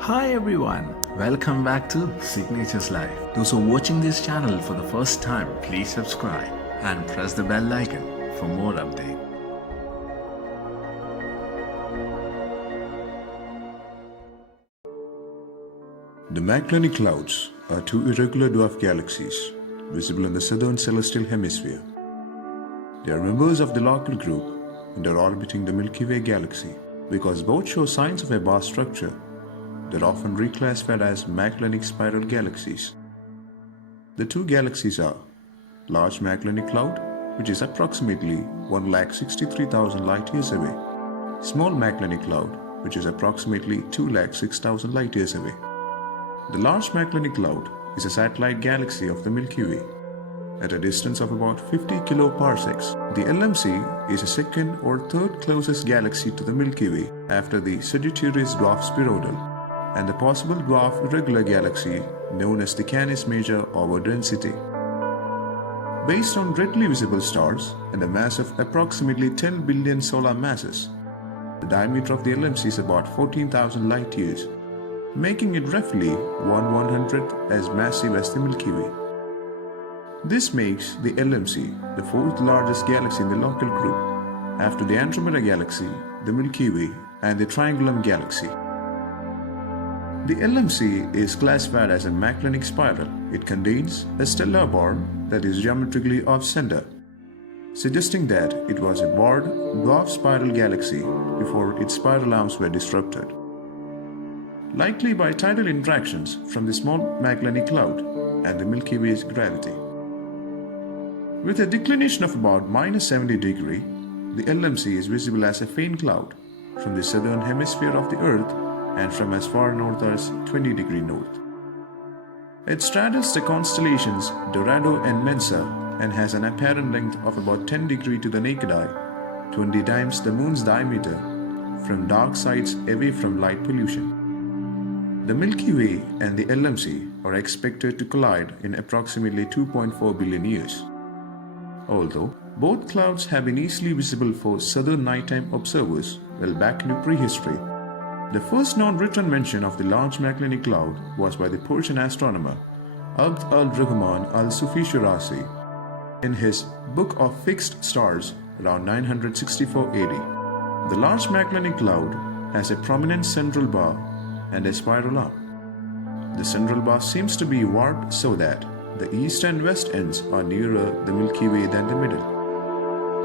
Hi everyone, welcome back to Signatures Live. Those who are watching this channel for the first time, please subscribe and press the bell icon for more updates. The Magellanic Clouds are two irregular dwarf galaxies visible in the southern celestial hemisphere. They are members of the local group and are orbiting the Milky Way galaxy. Because both show signs of a bar structure, they're often reclassified as Magellanic spiral galaxies. The two galaxies are Large Magellanic Cloud, which is approximately 1,63,000 light-years away, Small Magellanic Cloud, which is approximately 2,06,000 light-years away. The Large Magellanic Cloud is a satellite galaxy of the Milky Way. At a distance of about 50 kiloparsecs, the LMC is the second or third closest galaxy to the Milky Way after the Sagittarius dwarf spheroidal and the possible dwarf irregular galaxy known as the Canis Major over density. Based on readily visible stars and a mass of approximately 10 billion solar masses, the diameter of the LMC is about 14,000 light-years, making it roughly 1/100th as massive as the Milky Way. This makes the LMC the fourth largest galaxy in the local group, after the Andromeda Galaxy, the Milky Way, and the Triangulum Galaxy. The LMC is classified as a Magellanic spiral. It contains a stellar bar that is geometrically off-center, suggesting that it was a barred dwarf spiral galaxy before its spiral arms were disrupted, likely by tidal interactions from the Small Magellanic Cloud and the Milky Way's gravity. With a declination of about -70 degrees, the LMC is visible as a faint cloud from the southern hemisphere of the Earth and from as far north as 20 degrees north. It straddles the constellations Dorado and Mensa and has an apparent length of about 10 degrees to the naked eye, 20 times the Moon's diameter, from dark sides away from light pollution. The Milky Way and the LMC are expected to collide in approximately 2.4 billion years. Although both clouds have been easily visible for southern nighttime observers well back into prehistory, the first known-written mention of the Large Magellanic Cloud was by the Persian astronomer Abd al-Rahman al-Sufi Shirazi in his Book of Fixed Stars around 964 AD. The Large Magellanic Cloud has a prominent central bar and a spiral arm. The central bar seems to be warped so that the east and west ends are nearer the Milky Way than the middle.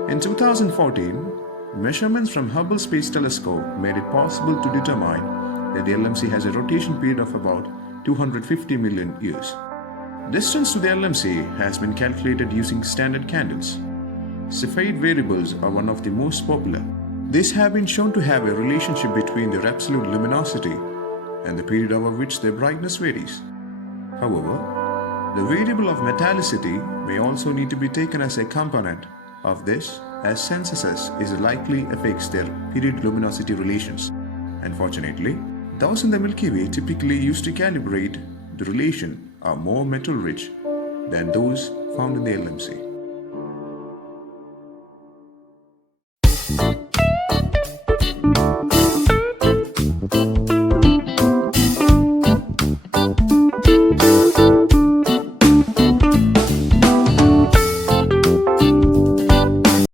In 2014, measurements from Hubble Space Telescope made it possible to determine that the LMC has a rotation period of about 250 million years. Distance to the LMC has been calculated using standard candles. Cepheid variables are one of the most popular. These have been shown to have a relationship between their absolute luminosity and the period over which their brightness varies. However, the variable of metallicity may also need to be taken as a component of this, as censuses is likely affects their period luminosity relations. Unfortunately, those in the Milky Way typically used to calibrate the relation are more metal-rich than those found in the LMC.